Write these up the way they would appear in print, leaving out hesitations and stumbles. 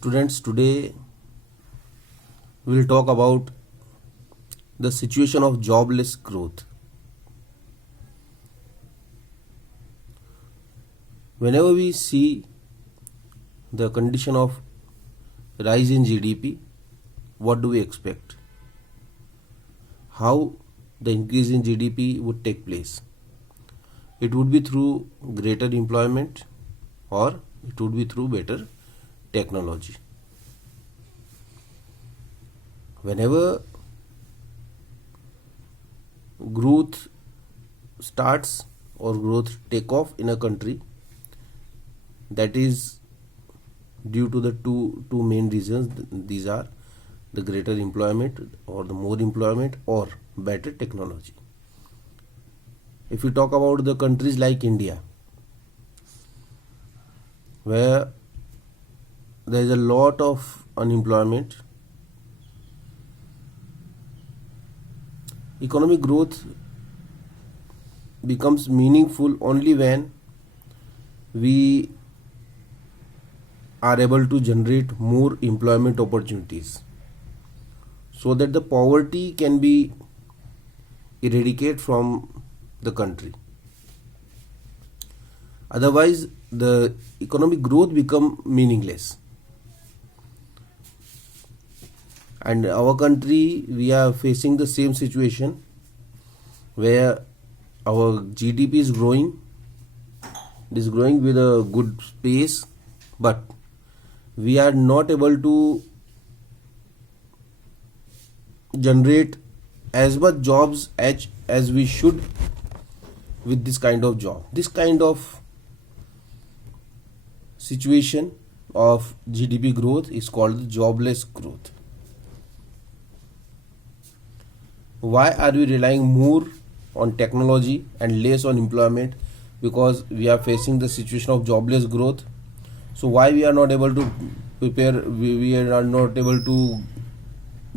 Students, today we will talk about the situation of jobless growth. Whenever we see the condition of rise in GDP, what do we expect? How the increase in GDP would take place? It would be through greater employment or it would be through better technology. Whenever growth starts or growth take off in a country, that is due to the two main reasons. These are the greater employment or the more employment or better technology. If we talk about the countries like India, where there is a lot of unemployment, economic growth becomes meaningful only when we are able to generate more employment opportunities so that the poverty can be eradicated from the country. Otherwise, the economic growth become meaningless. And our country, we are facing the same situation where our GDP is growing. It is growing with a good pace, but we are not able to generate as much jobs as we should with this kind of job. This kind of situation of GDP growth is called jobless growth. Why are we relying more on technology and less on employment? Because we are facing the situation of jobless growth. So why we are not able to prepare, we are not able to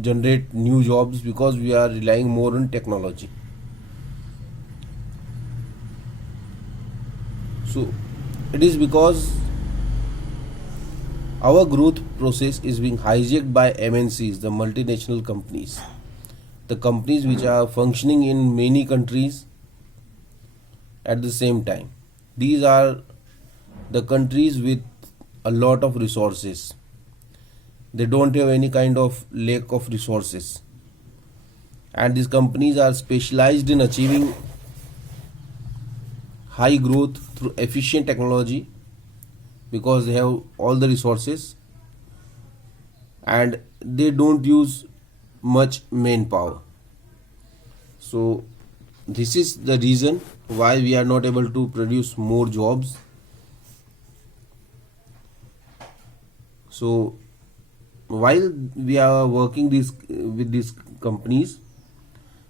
generate new jobs? Because we are relying more on technology. So it is because our growth process is being hijacked by MNCs, the multinational companies, the companies which are functioning in many countries at the same time. These are the countries with a lot of resources. They don't have any kind of lack of resources, and these companies are specialized in achieving high growth through efficient technology because they have all the resources and they don't use much manpower. So this is the reason why we are not able to produce more jobs. So while we are working with these companies,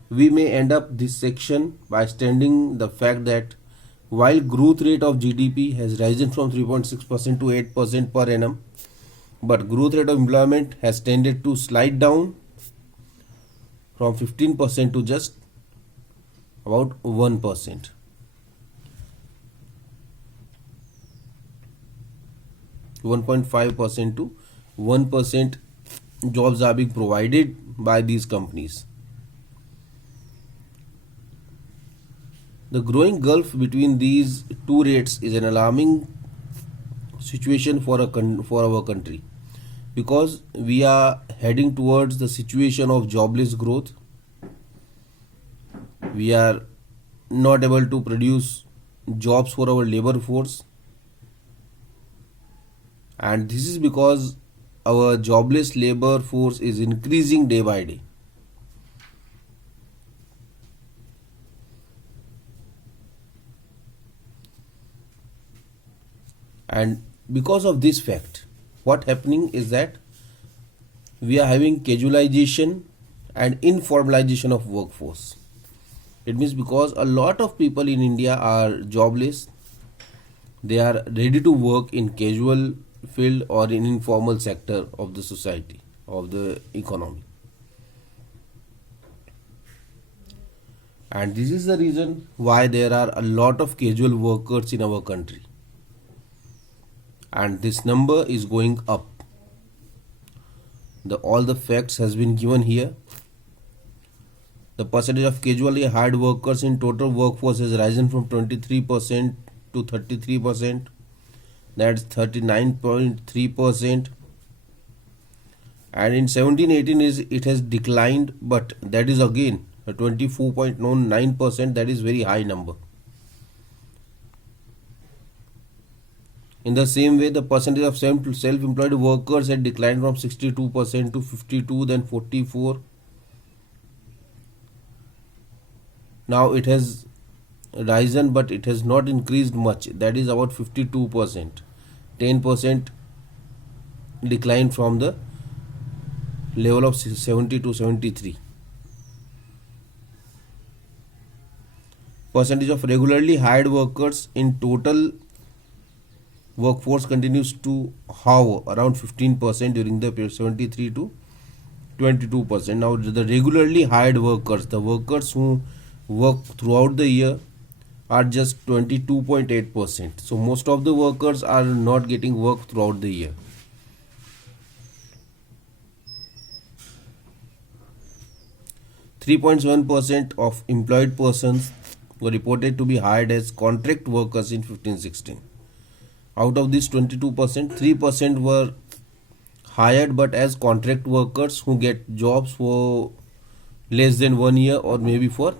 we may end up this section by standing the fact that while growth rate of GDP has risen from 3.6% to 8% per annum, but growth rate of employment has tended to slide down from 15% to just about 1%. (1.5%) to 1% jobs are being provided by these companies. The growing gulf between these two rates is an alarming situation for our country, because we are heading towards the situation of jobless growth. We are not able to produce jobs for our labor force, and this is because our jobless labor force is increasing day by day. And because of this fact, what happening is that we are having casualization and informalization of workforce. It means because a lot of people in India are jobless, they are ready to work in casual field or in informal sector of the society, of the economy. And this is the reason why there are a lot of casual workers in our country, and this number is going up. all the facts has been given here. The percentage of casually hired workers in total workforce has risen from 23% to 33%. That's 39.3%. And in 17-18 it has declined, but that is again a 24.9%. That is very high number. In the same way, the percentage of self-employed workers had declined from 62% to 52, then 44. Now it has risen, but it has not increased much. That is about 52%. 10% decline from the level of 70 to 73. Percentage of regularly hired workers in total workforce continues to hover around 15% during the period 73 to 22%. Now the regularly hired workers, the workers who work throughout the year, are just 22.8%. So most of the workers are not getting work throughout the year. .7% of employed persons were reported to be hired as contract workers in 15-16. Out of this 22%, 3% were hired but as contract workers who get jobs for less than 1 year or maybe for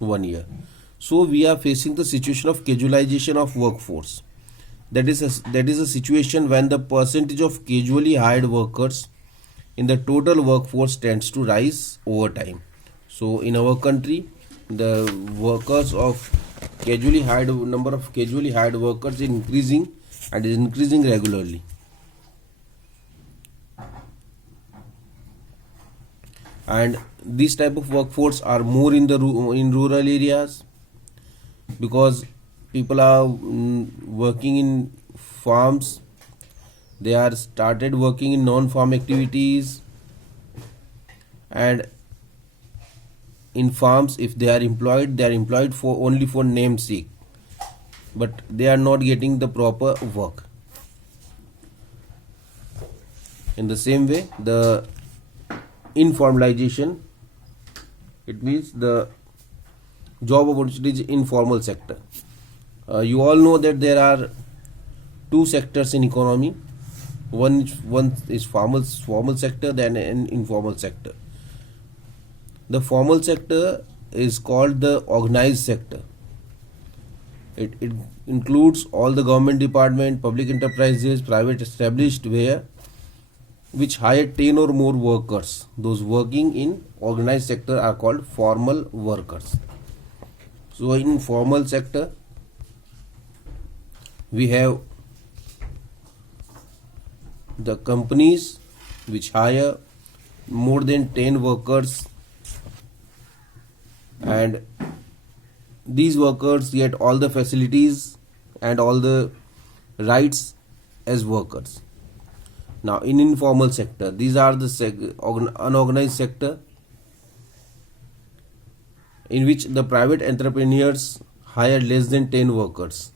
1 year. So we are facing the situation of casualization of workforce. That is a situation when the percentage of casually hired workers in the total workforce tends to rise over time. So in our country, the number of casually hired workers is increasing and is increasing regularly. And this type of workforce are more in rural areas, because people are working in farms. They are started working in non-farm activities, and in farms, if they are employed for only for namesake, but they are not getting the proper work. In the same way, the informalization, it means the job opportunities in informal sector. You all know that there are two sectors in economy. One is formal sector, then an informal sector. The formal sector is called the organized sector. It includes all the government department, public enterprises, private established which hire 10 or more workers. Those working in organized sector are called formal workers. So in formal sector, we have the companies which hire more than 10 workers, and these workers get all the facilities and all the rights as workers. Now in informal sector, these are the unorganized sector, in which the private entrepreneurs hire less than 10 workers.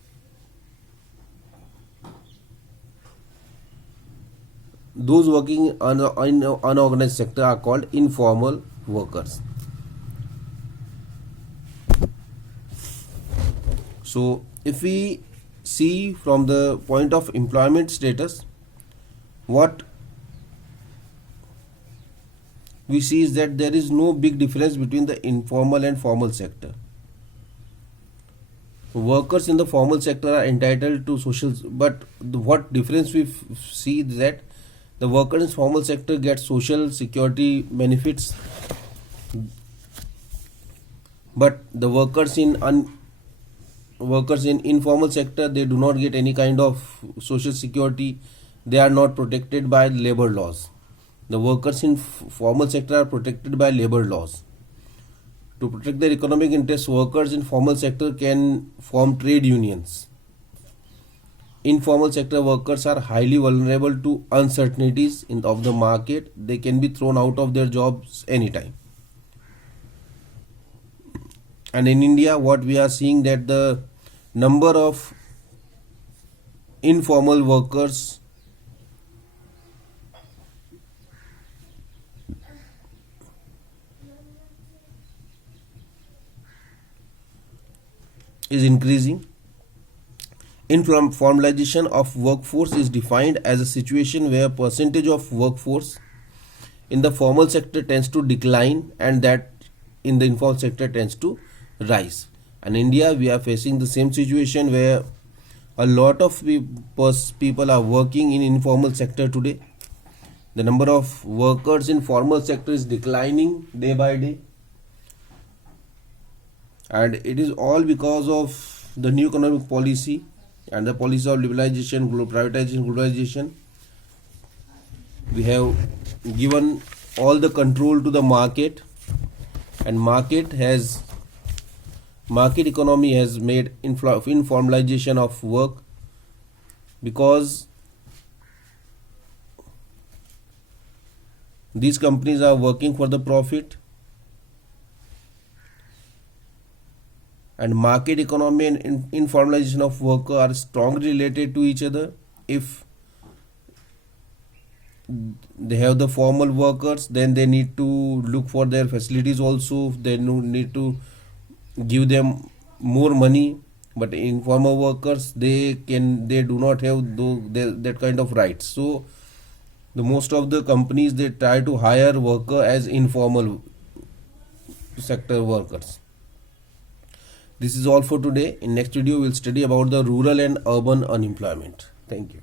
Those working in unorganized sector are called informal workers. So if we see from the point of employment status, what we see is that there is no big difference between the informal and formal sector. Workers in the formal sector are entitled to social, but what difference we see is that the workers in formal sector get social security benefits, but the workers in informal sector, they do not get any kind of social security. They are not protected by labor laws. The workers in formal sector are protected by labor laws. To protect their economic interests, workers in formal sector can form trade unions. Informal sector workers are highly vulnerable to uncertainties of the market. They can be thrown out of their jobs anytime. And in India, what we are seeing, that the number of informal workers is increasing. Informalization of workforce is defined as a situation where percentage of workforce in the formal sector tends to decline and that in the informal sector tends to rise. And in India, we are facing the same situation where a lot of people are working in informal sector today. The number of workers in formal sector is declining day by day, and it is all because of the new economic policy and the policy of liberalization, privatization, globalization. We have given all the control to the market, and market economy has made informalization of work, because these companies are working for the profit, and market economy and informalization of worker are strongly related to each other. If they have the formal workers, then they need to look for their facilities also, they need to give them more money. But informal workers, they do not have that kind of rights. So the most of the companies, they try to hire worker as informal sector workers. This is all for today. In next video, we'll study about the rural and urban unemployment. Thank you.